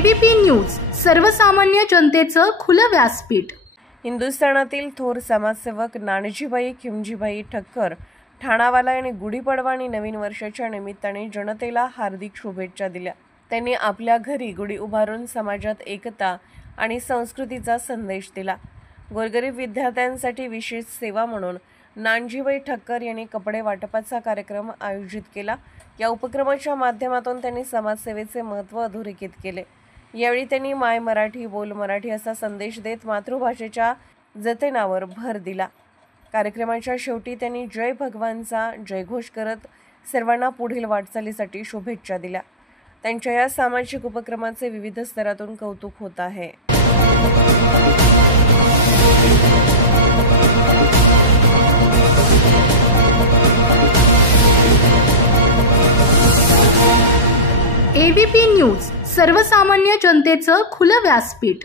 ABP news, सर्वसामान्य जनतेचं खुलं व्यासपीठ। हिंदुस्थानातील थोर समाजसेवक नानजीभाई खिमजीभाई ठक्कर ठाणावाला यांनी गुढीपाडवा आणि नवीन वर्षाच्या निमित्ताने जनतेला हार्दिक शुभेच्छा दिल्या। त्यांनी आपल्या घरी गुढी उभारून समाजात एकता आणि संस्कृतीचा संदेश दिला। गोरगरीब विद्यार्थ्यांसाठी विशेष सेवा म्हणून नानजीभाई ठक्कर यांनी कपडे वाटपाचा कार्यक्रम आयोजित केला। या उपक्रमाच्या माध्यमातून त्यांनी समाजसेवेचे महत्त्व अधोरेखित केले। यावेळी त्यांनी माय मराठी बोल मराठी असा संदेश देत मातृभाषेच्या जतनावर भर दिला। कार्यक्रमाच्या शेवटी त्यांनी जय भगवानचा जयघोष करत सर्वांना पुढील वाटचालीसाठी शुभेच्छा दिल्या। त्यांच्या या सामाजिक उपक्रमाचे विविध स्तरातून कौतुक होत आहे। एबीपी न्यूज, सर्वसामान्य जनतेचं खुलं व्यासपीठ।